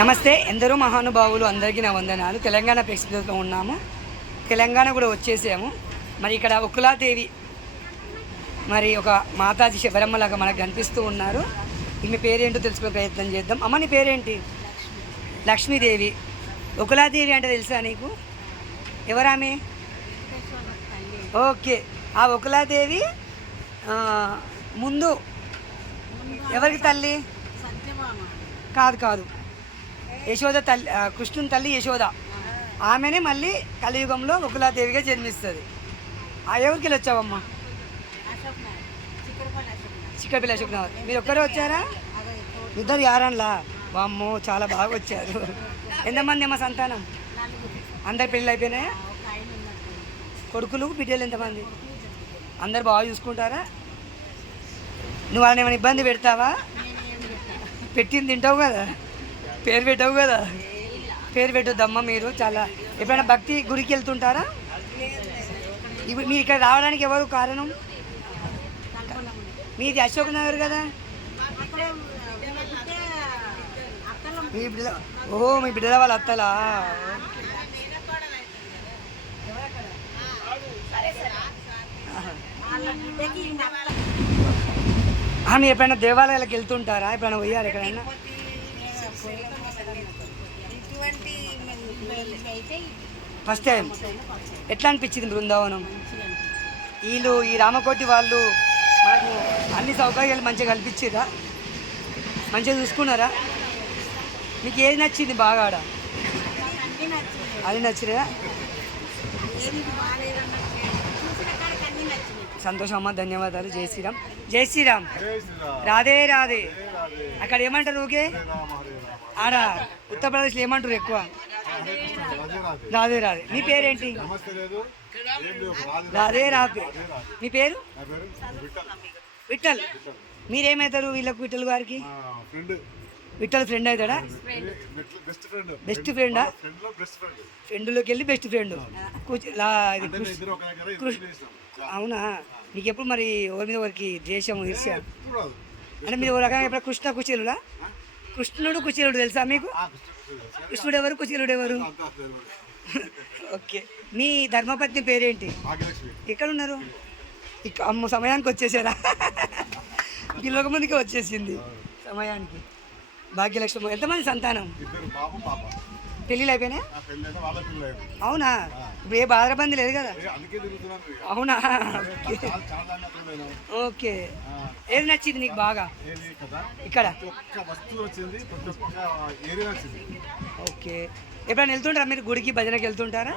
నమస్తే. ఎందరో మహానుభావులు అందరికీ నా వందనాలు. తెలంగాణ ప్రేక్షకులతో ఉన్నాము. తెలంగాణ కూడా వచ్చేసాము. మరి ఇక్కడ ఉక్కులాదేవి మరి ఒక మాతాజీ శబరమ్మలాగా మనకు కనిపిస్తూ ఉన్నారు. ఈమె పేరేంటో తెలుసుకునే ప్రయత్నం చేద్దాం. అమ్మ, నీ పేరేంటి? లక్ష్మీదేవి. ఉక్కులాదేవి అంటే తెలుసా నీకు? ఎవరామె? ఓకే. ఆ ఉక్కులాదేవి ముందు ఎవరికి తల్లి? కాదు కాదు, యశోద తల్లి, కృష్ణుని తల్లి యశోద. ఆమెనే మళ్ళీ కలియుగంలో ఉకులాదేవిగా జన్మిస్తుంది. ఆ ఎవరికి వెళ్ళి వచ్చావమ్మా? చిక్కడపల్లి అశోక్ నగర్. మీరు ఒక్కరే వచ్చారా? ఇద్దరు యారన్లా? వామ్మో, చాలా బాగా వచ్చారు. ఎంతమంది అమ్మ సంతానం? అందరు పెళ్ళి అయిపోయినాయా? కొడుకులు బిడ్డలు ఎంతమంది? అందరు బాగా చూసుకుంటారా? నువ్వు వాళ్ళని ఏమైనా ఇబ్బంది పెడతావా? పెట్టింది తింటావు కదా, పేరు పెట్టావు కదా. పేరు పెట్టొద్దమ్మా. మీరు చాలా ఎప్పుడైనా భక్తి గుడికి వెళ్తుంటారా? ఇప్పుడు మీరు ఇక్కడ రావడానికి ఎవరు కారణం? మీది అశోక్ నగర్ కదా. మీ బిడ్డ, ఓహో, మీ బిడ్డల వాళ్ళ అత్తలా? మీరు ఎప్పుడైనా దేవాలయాలకు వెళ్తుంటారా? ఎప్పుడైనా పోయారు ఎక్కడైనా? First time. ఎట్లా అనిపించింది బృందావనం? వీళ్ళు ఈ రామకోటి వాళ్ళు మనకు అన్ని సౌకర్యాలు మంచిగా కల్పించారా? మంచిగా చూసుకున్నారా? మీకు ఏది నచ్చింది బాగా ఆడ? అది నచ్చిరా? సంతోషం అమ్మ, ధన్యవాదాలు. జై శ్రీరామ్. జై శ్రీరామ్. రాధే రాధే. అక్కడ ఏమంటారు? ఓకే. ఆడ ఉత్తరప్రదేశ్లో ఏమంటారు ఎక్కువ? రాధే రాధే. మీ పేరేంటి? రాధే రాధే. మీ పేరు? విఠల్. మీరేమవుతారు వీళ్ళకు? విఠల్ గారికి విఠల్ ఫ్రెండ్ అవుతాడా? బెస్ట్ ఫ్రెండా? ఫ్రెండ్లోకి వెళ్ళి బెస్ట్ ఫ్రెండ్. అవునా? మీకు ఎప్పుడు మరి ఎవరి మీద ఎవరికి ద్వేషం, ఈర్ష్య? అంటే మీరు ఒక రకంగా ఎప్పుడు కృష్ణ కుచేలుడా? కృష్ణుడు కుచేలుడు తెలుసా మీకు? కృష్ణుడు ఎవరు, కుచేలుడు ఎవరు? ఓకే. మీ ధర్మపత్ని పేరేంటి? ఎక్కడ ఉన్నారు? ఇక అమ్మ, సమయానికి వచ్చేసారా? పిల్లక ముందుకే వచ్చేసింది సమయానికి. భాగ్యలక్ష్మి. ఎంతమంది సంతానం? పెళ్ళిళ్ళు అయిపోయినా? అవునా? ఇప్పుడు ఏ బాధరబంది లేదు కదా? అవునా? ఓకే. ఏది నచ్చింది నీకు బాగా ఇక్కడ? ఓకే. ఎప్పుడైనా వెళ్తుంటారా మీరు గుడికి, భజనకి వెళ్తుంటారా?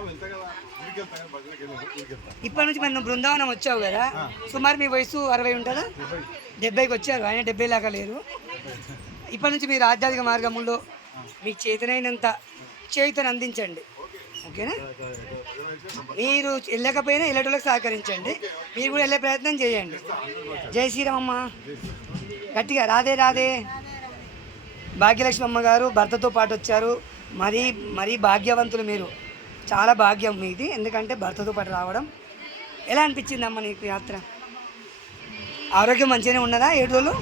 ఇప్పటి నుంచి మనం బృందావనం వచ్చావు కదా, సుమారు మీ వయసు 60 ఉంటుందా? 70కి వచ్చారు. ఆయన 70 లాగా లేరు. ఇప్పటి నుంచి మీరు ఆధ్యాత్మిక మార్గంలో మీకు చేతనైనంత చేయుతను అందించండి. ఓకేనా? మీరు వెళ్ళకపోయినా వెళ్ళేటోళ్ళకి సహకరించండి. మీరు కూడా వెళ్ళే ప్రయత్నం చేయండి. జై శ్రీరామమ్మ. గట్టిగా రాధే రాధే. భాగ్యలక్ష్మి అమ్మగారు భర్తతో పాటు వచ్చారు. మరీ భాగ్యవంతులు మీరు. చాలా భాగ్యం మీది, ఎందుకంటే భర్తతో పాటు రావడం. ఎలా అనిపించిందమ్మ నీకు యాత్ర? ఆరోగ్యం మంచిగానే ఉన్నదా? 7 రోజులు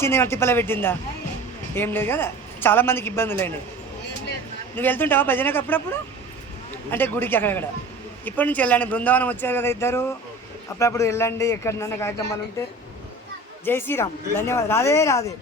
చిన్న తిప్పల పెట్టిందా? ఏం లేదు కదా. చాలామందికి ఇబ్బందులేండి. నువ్వు వెళ్తుంటావా భజనకు అప్పుడప్పుడు? అంటే గుడికి అక్కడక్కడ. ఇప్పటి నుంచి వెళ్ళండి. బృందావనం వచ్చారు కదా ఇద్దరు, అప్పుడప్పుడు వెళ్ళండి ఎక్కడన్నా కార్యక్రమాలు ఉంటే. జై శ్రీరామ్. ధన్యవాదాలు. రాధే రాధే.